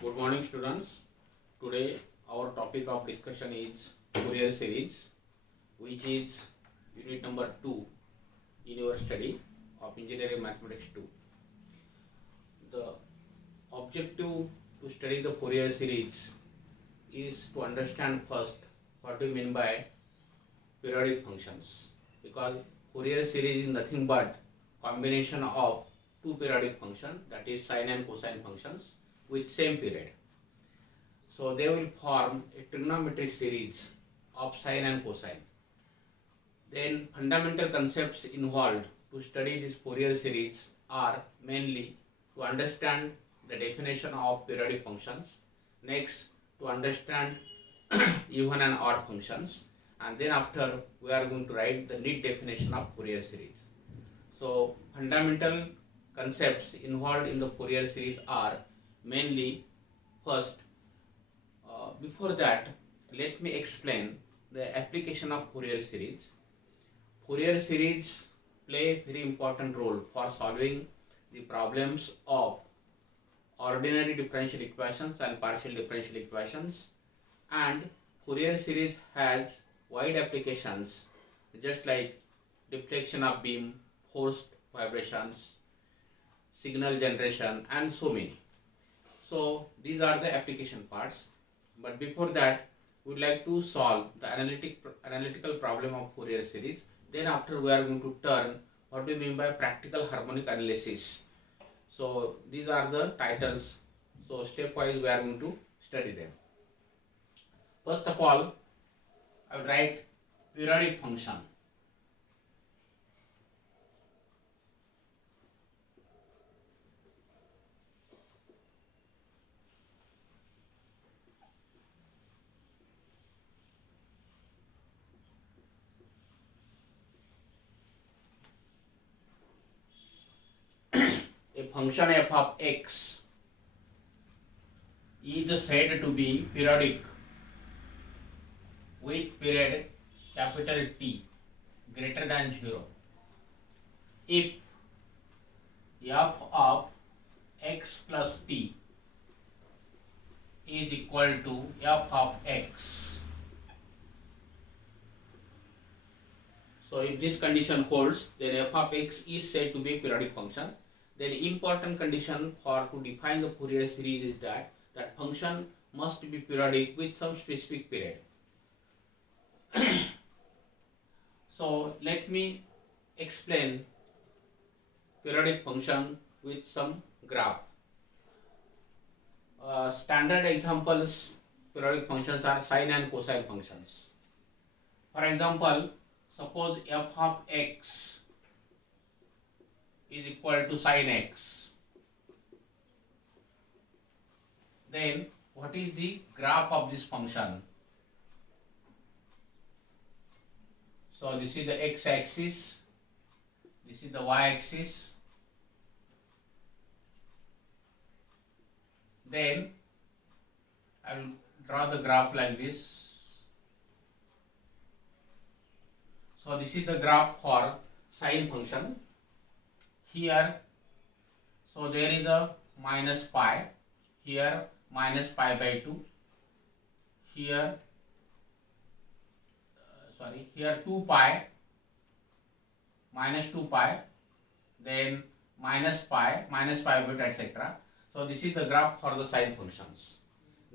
Good morning, students. Today, our topic of discussion is Fourier series, which is unit number 2 in your study of Engineering Mathematics 2. The objective to study the Fourier series is to understand first what do you mean by periodic functions, because Fourier series is nothing but combination of two periodic functions, that is sine and cosine functions with same period. So they will form a trigonometric series of sine and cosine. Then fundamental concepts involved to study this Fourier series are mainly to understand the definition of periodic functions, next to understand even and odd functions, and then after we are going to write the neat definition of Fourier series. So fundamental concepts involved in the Fourier series are mainly first. Before that, let me explain the application of Fourier series. Fourier series play a very important role for solving the problems of ordinary differential equations and partial differential equations, and Fourier series has wide applications just like deflection of beam, forced vibrations, signal generation, and so many. So these are the application parts. But before that, we would like to solve the analytical problem of Fourier series. Then after we are going to turn what we mean by practical harmonic analysis. So these are the titles. So stepwise we are going to study them. First of all, I will write periodic function. A function f of x is said to be periodic with period capital T greater than 0 if f of x plus p is equal to f of x. So if this condition holds, then f of x is said to be a periodic function. Then important condition for to define the Fourier series is that function must be periodic with some specific period. So let me explain periodic function with some graph. Standard examples periodic functions are sine and cosine functions. For example, suppose f of x is equal to sine x. Then what is the graph of this function? So this is the x-axis, this is the y-axis. Then I will draw the graph like this. So this is the graph for sine function. Here, so there is a minus pi, here minus pi by 2, here, here 2 pi, minus 2 pi, then minus pi by 2, etc. So this is the graph for the sine functions.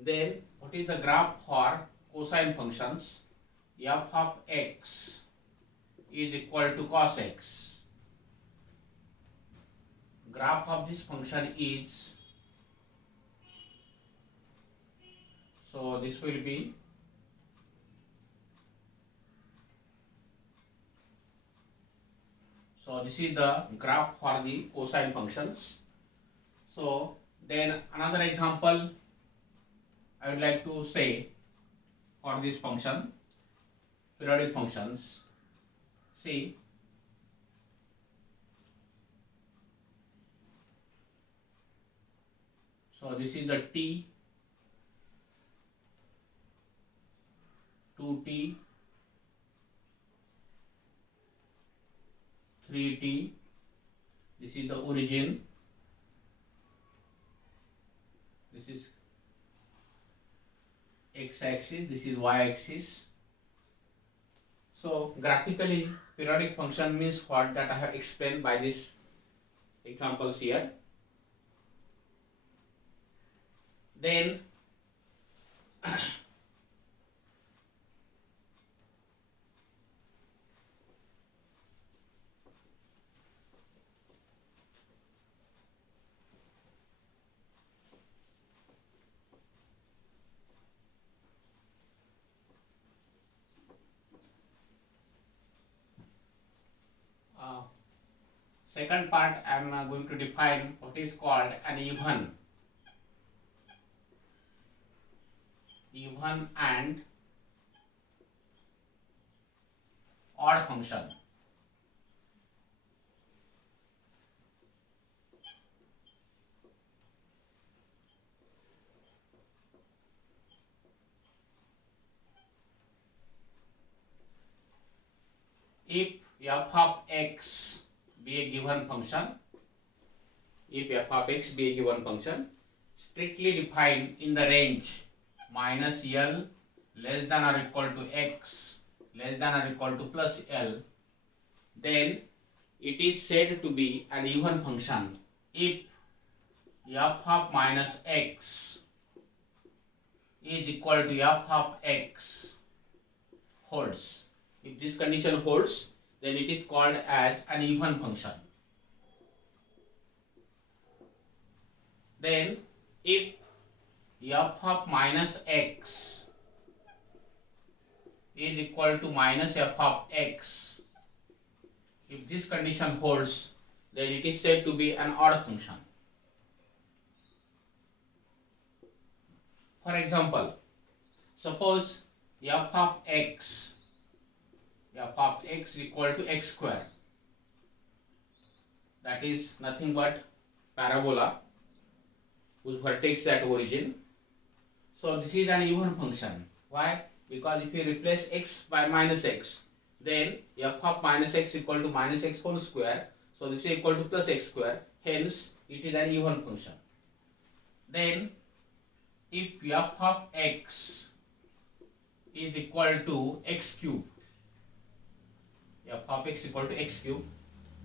Then what is the graph for cosine functions? F of x is equal to cos x. Graph of this function is, so this will be, so this is the graph for the cosine functions. So then another example I would like to say for this function, periodic functions. See, so this is the t, 2t, 3t, this is the origin, this is x-axis, this is y-axis. So graphically, periodic function means what, that I have explained by these examples here. Then second part, I am going to define what is called an even and odd function. If f of x be a given function, if f of x be a given function, strictly defined in the range minus L less than or equal to x less than or equal to plus L, then it is said to be an even function if f of minus x is equal to f of x holds. If this condition holds, then it is called as an even function. Then if f of minus x is equal to minus f of x, if this condition holds, then it is said to be an odd function. For example, suppose f of x is equal to x square, that is nothing but parabola whose vertex is at origin. So this is an even function. Why? Because if you replace x by minus x, then f of minus x equal to minus x whole square. So this is equal to plus x square. Hence, it is an even function. Then, if f of x is equal to x cube, f of x equal to x cube,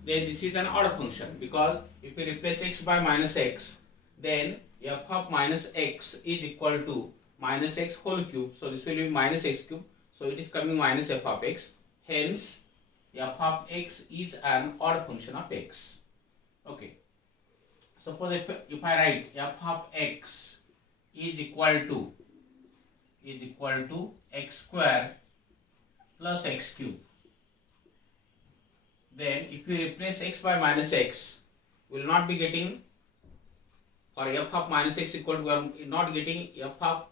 then this is an odd function, because if we replace x by minus x, then f of minus x is equal to minus x whole cube. So this will be minus x cube. So it is coming minus f of x. Hence, f of x is an odd function of x. Okay. Suppose if I write f of x is equal to x square plus x cube, then if we replace x by minus x, we will not be getting, or f of minus x equal to, we are not getting f of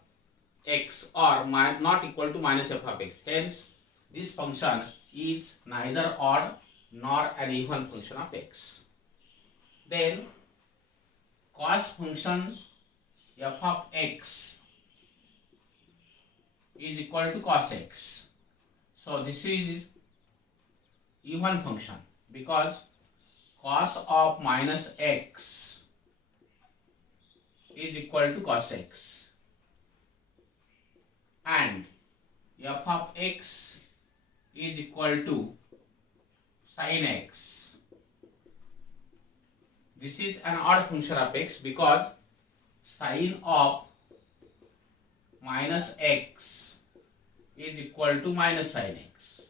x or not equal to minus f of x. Hence, this function is neither odd nor an even function of x. Then, cos function f of x is equal to cos x. So this is even function, because cos of minus x is equal to cos x, and f of x is equal to sin x. This is an odd function of x, because sin of minus x is equal to minus sin x.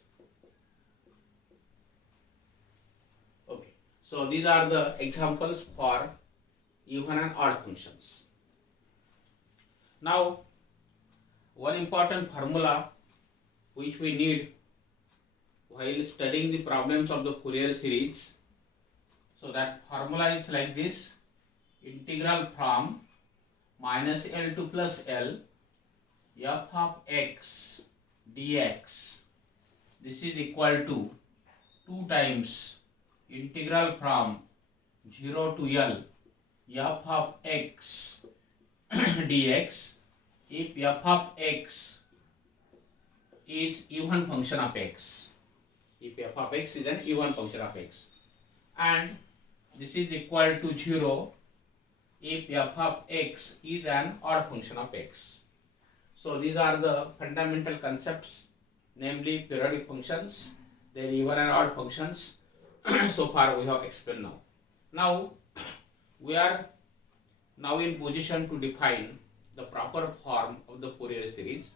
Okay, so these are the examples for even and odd functions. Now, one important formula which we need while studying the problems of the Fourier series. So that formula is like this: integral from minus L to plus L f of x dx. This is equal to 2 times integral from 0 to L f of x dx, if f of x is even function of x, if f of x is an even function of x, and this is equal to 0 if f of x is an odd function of x. So these are the fundamental concepts, namely periodic functions, then even and odd functions. So far we have explained now. Now we are now in position to define the proper form of the Fourier series.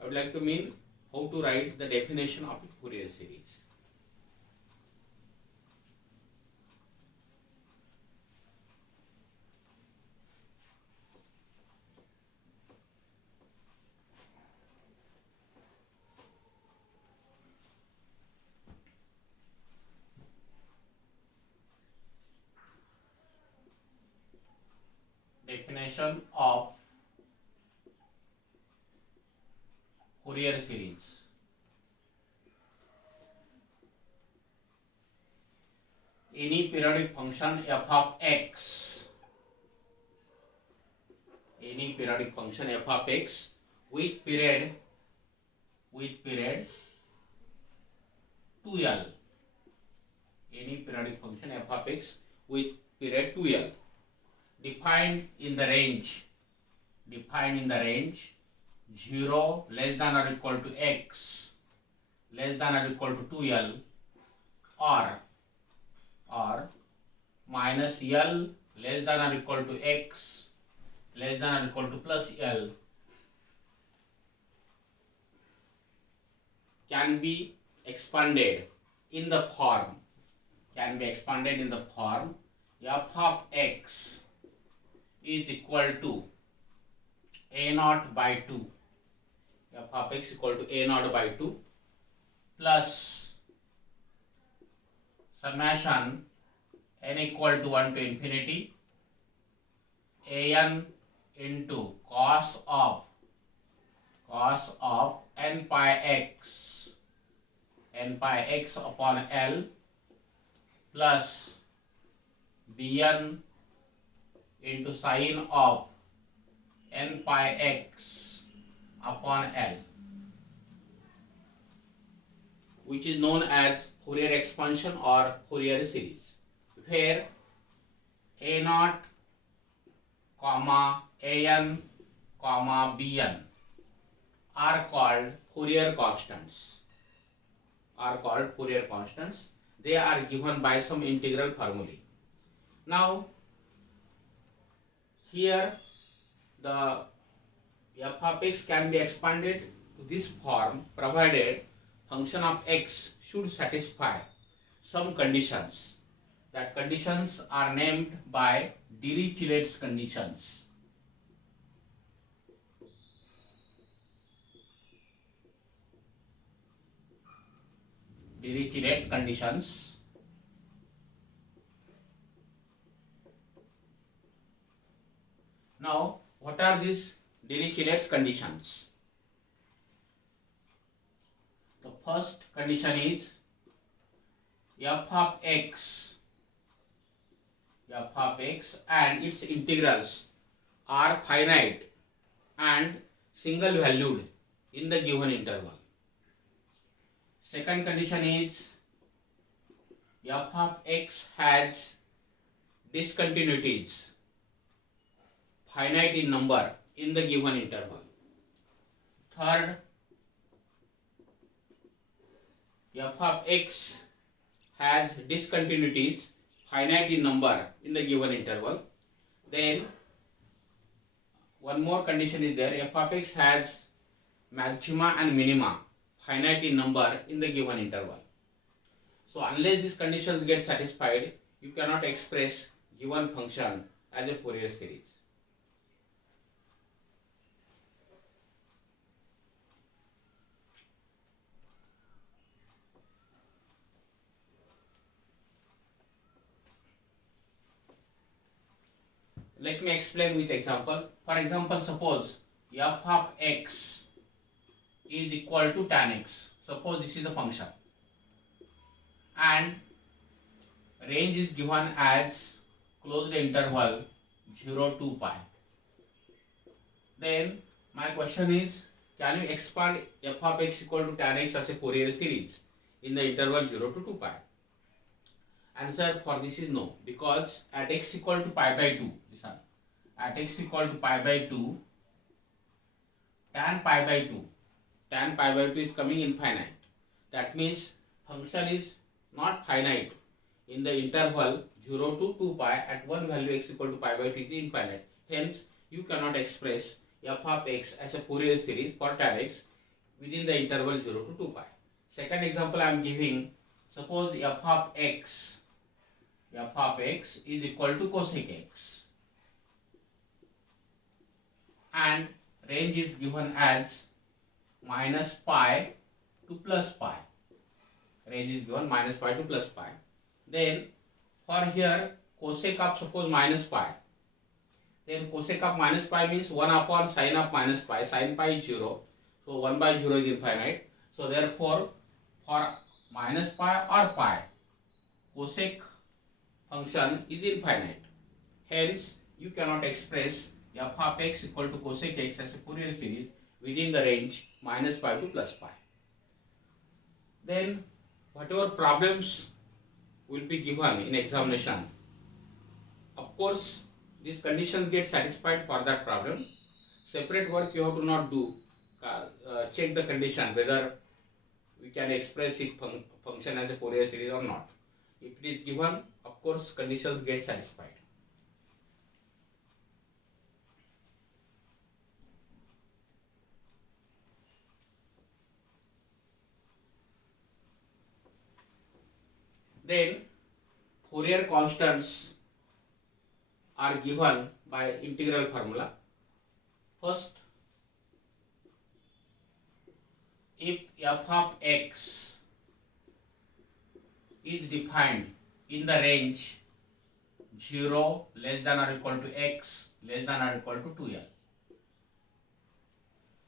I would like to mean how to write the definition of a Fourier series. Definition of Fourier series. Any periodic function f of x, any periodic function f of x with period 2l, any periodic function f of x with period 2l, defined in the range 0 less than or equal to x less than or equal to 2l, or minus l less than or equal to x less than or equal to plus l, can be expanded in the form f of x is equal to a naught by 2, f of x equal to a naught by 2 plus summation n equal to 1 to infinity an into cos of n pi x upon L plus bn into sine of n pi x upon L, which is known as Fourier expansion or Fourier series, where a naught comma an comma bn are called Fourier constants. They are given by some integral formulae. Now here the f of x can be expanded to this form provided function of x should satisfy some conditions. That conditions are named by Dirichlet's conditions. Dirichlet's conditions. Now, what are these Dirichlet's conditions? The first condition is f of x and its integrals are finite and single valued in the given interval. Second condition is f of x has discontinuities finite in number in the given interval. Third, f of x has discontinuities finite in number in the given interval. Then one more condition is there, f of x has maxima and minima finite in number in the given interval. So unless these conditions get satisfied, you cannot express given function as a Fourier series. Let me explain with example. For example, suppose f of x is equal to tan x. Suppose this is the function and range is given as closed interval 0 to pi. Then my question is, can you expand f of x equal to tan x as a Fourier series in the interval 0 to 2 pi? Answer for this is no, because at x equal to pi by 2, at x equal to pi by 2, tan pi by 2. Tan pi by 2 is coming infinite. That means function is not finite. In the interval 0 to 2 pi, at one value x equal to pi by 2 is infinite. Hence, you cannot express f of x as a Fourier series for tan x within the interval 0 to 2 pi. Second example I am giving, suppose f of x is equal to cosec x and range is given as minus pi to plus pi. Range is given minus pi to plus pi. Then for here cosec of suppose minus pi. Then cosec of minus pi means 1 upon sine of minus pi. Sine pi is 0. So 1 by 0 is infinite. So therefore for minus pi or pi, cosec function is infinite. Hence you cannot express f of x equal to cosec x as a Fourier series within the range minus pi to plus pi. Then whatever problems will be given in examination, of course these conditions get satisfied for that problem. Separate work you have to not do. Check the condition whether we can express it function as a Fourier series or not. If it is given, of course conditions get satisfied. Then Fourier constants are given by integral formula. First, if f of x is defined in the range 0 less than or equal to x less than or equal to 2l,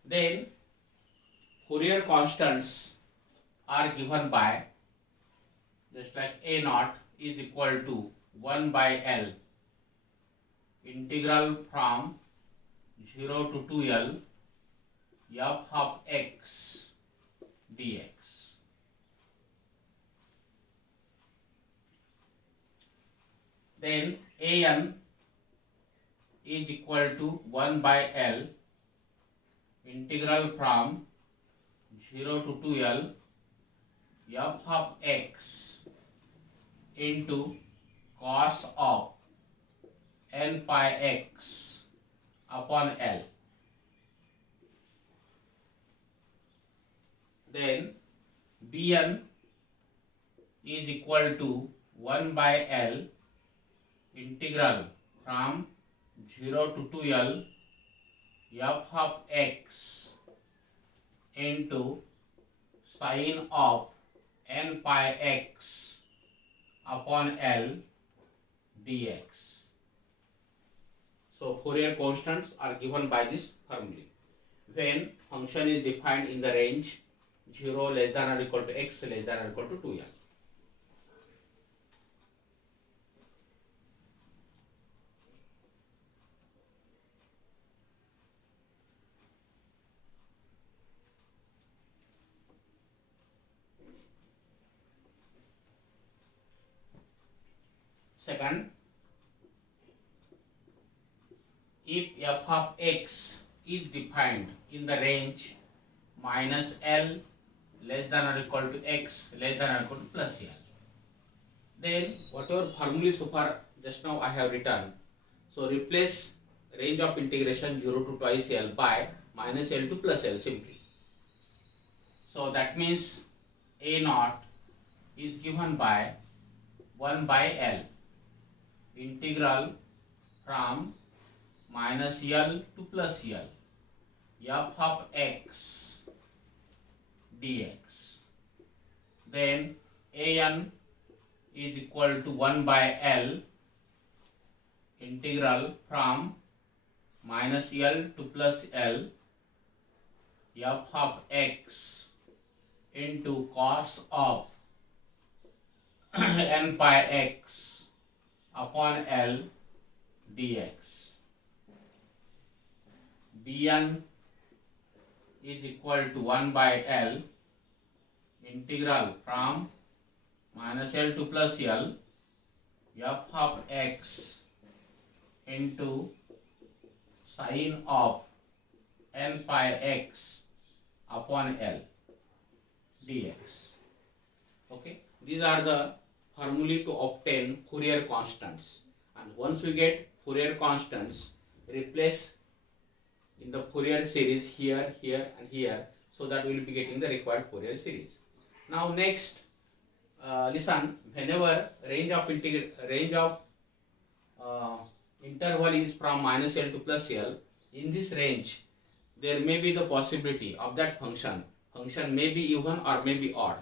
then Fourier constants are given by, just like a naught is equal to 1 by L integral from 0 to 2L f of x dx. Then an is equal to 1 by L integral from 0 to 2L f of x into cos of n pi x upon L. Then Bn is equal to 1 by L integral from 0 to 2L f of x into sine of n pi x upon L dx. So Fourier constants are given by this formula. When function is defined in the range 0 less than or equal to x less than or equal to 2L. Second, if f of x is defined in the range minus L less than or equal to x less than or equal to plus L, then whatever formula so far just now I have written, so replace range of integration 0 to twice L by minus L to plus L simply. So that means a naught is given by 1 by L integral from minus L to plus L f of x dx. Then an is equal to 1 by L integral from minus L to plus L f of x into cos of n pi x upon L dx. Bn is equal to 1 by L integral from minus L to plus L f of x into sine of n pi x upon L dx. Okay, these are the formulae to obtain Fourier constants, and once we get Fourier constants, replace in the Fourier series here, here and here, so that we will be getting the required Fourier series. Now next, listen, whenever range of interval is from minus L to plus L, in this range there may be the possibility of that function may be even or may be odd.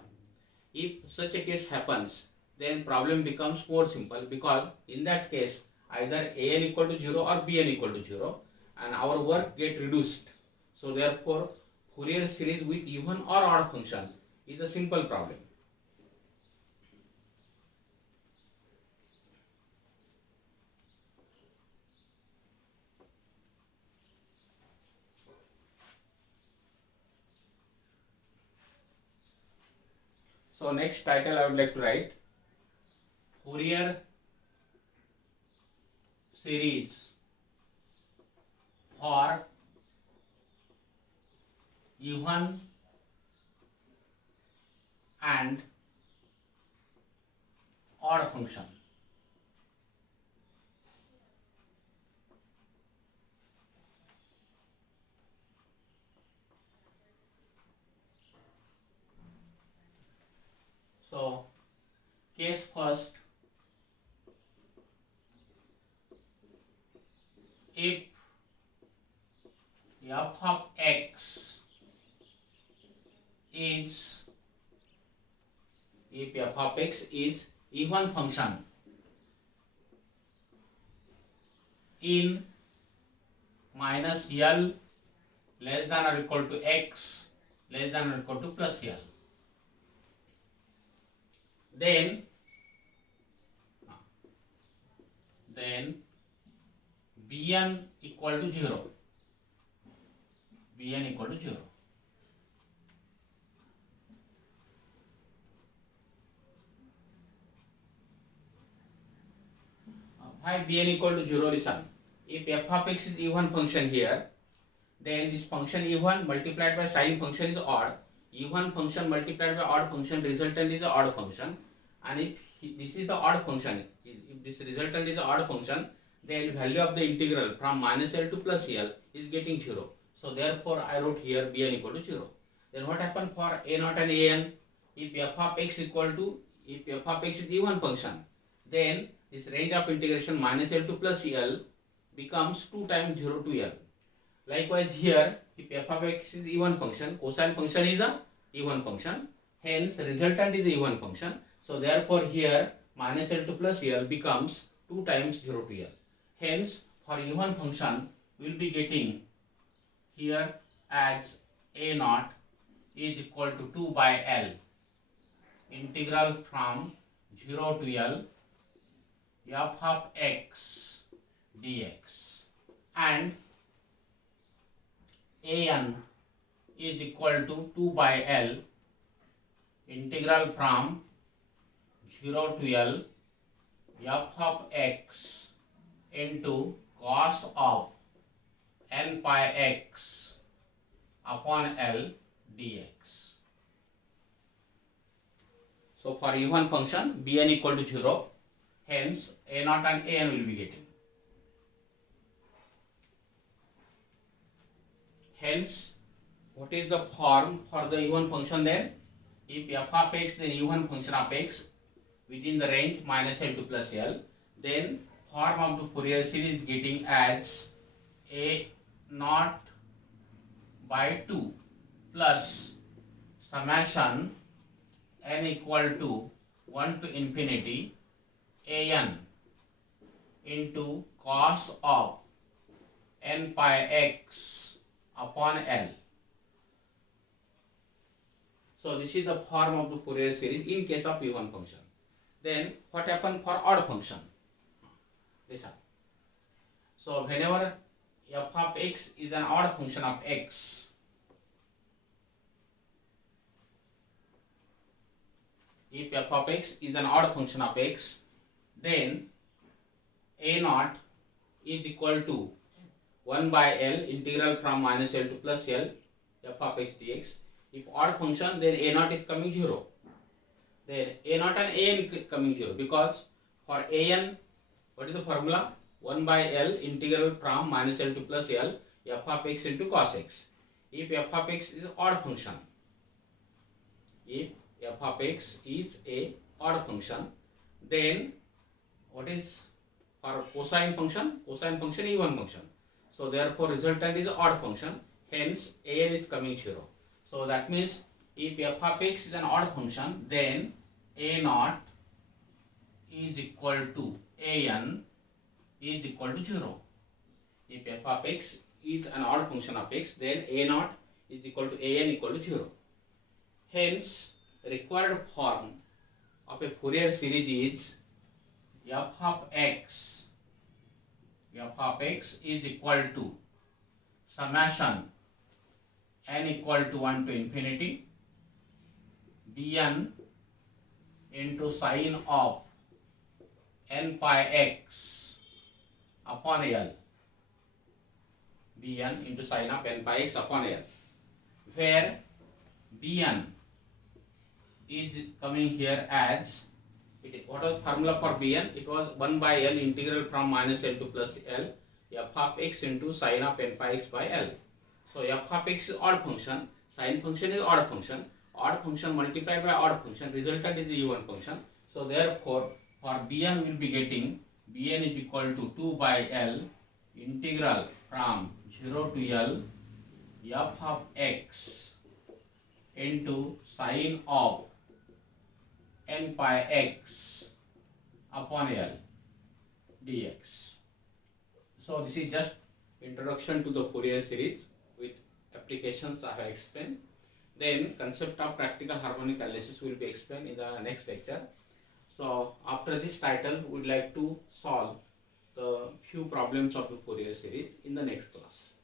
If such a case happens, then problem becomes more simple, because in that case either an equal to 0 or bn equal to 0, and our work get reduced. So therefore Fourier series with even or odd function is a simple problem. So next title I would like to write Fourier series for even and odd function. So case first, if f of x is even function in minus L less than or equal to x less than or equal to plus L, then Bn equal to 0. Bn equal to 0. Why Bn equal to 0? Listen, if f of x is even function here, then this function even multiplied by sine function is odd. Even function multiplied by odd function, resultant is the odd function, and if this is the odd function, if this resultant is the odd function, then value of the integral from minus L to plus L is getting 0. So therefore I wrote here Bn equal to 0. Then what happened for a0 and an? If f of x is even function, then this range of integration minus L to plus L becomes 2 times 0 to L. Likewise here, if f of x is even function, cosine function is a even function, hence resultant is a even function. So therefore here minus L to plus L becomes 2 times 0 to L. Hence for even function we will be getting here as a0 is equal to 2 by L integral from 0 to L f of x dx, and an is equal to 2 by L integral from 0 to L f of x into cos of n pi x upon L dx. So for even function Bn equal to 0, hence a0 and an will be getting. Hence, what is the form for the even function then? If f of x is an even function of x within the range minus L to plus L, then form of the Fourier series getting as a0 by 2 plus summation n equal to 1 to infinity an into cos of n pi x upon L. So this is the form of the Fourier series in case of even function. Then what happens for odd function? Listen. So whenever f of x is an odd function of x, if f of x is an odd function of x, then a0 is equal to 1 by L integral from minus L to plus L f of x dx. If odd function, then a naught is coming 0. Then a naught and an coming 0, because for an, what is the formula? 1 by L integral from minus L to plus L f of x into cos x. If f of x is odd function, if f of x is a odd function, then what is for cosine function? Cosine function is even function. So therefore resultant is odd function. Hence an is coming 0. So that means if f of x is an odd function, then a naught is equal to an is equal to 0. If f of x is an odd function of x, then a naught is equal to an equal to 0. Hence required form of a Fourier series is f of x is equal to summation n equal to 1 to infinity bn into sine of n pi x upon L, bn into sine of n pi x upon L, where bn is coming here as, what was the formula for bn? It was 1 by L integral from minus L to plus L f of x into sine of n pi x by L. So f of x is odd function, sine function is odd function multiplied by odd function, resultant is even function. So therefore for bn we will be getting bn is equal to 2 by L integral from 0 to L f of x into sine of n pi x upon L dx. So this is just introduction to the Fourier series with applications I have explained. Then concept of practical harmonic analysis will be explained in the next lecture. So after this title, we would like to solve the few problems of the Fourier series in the next class.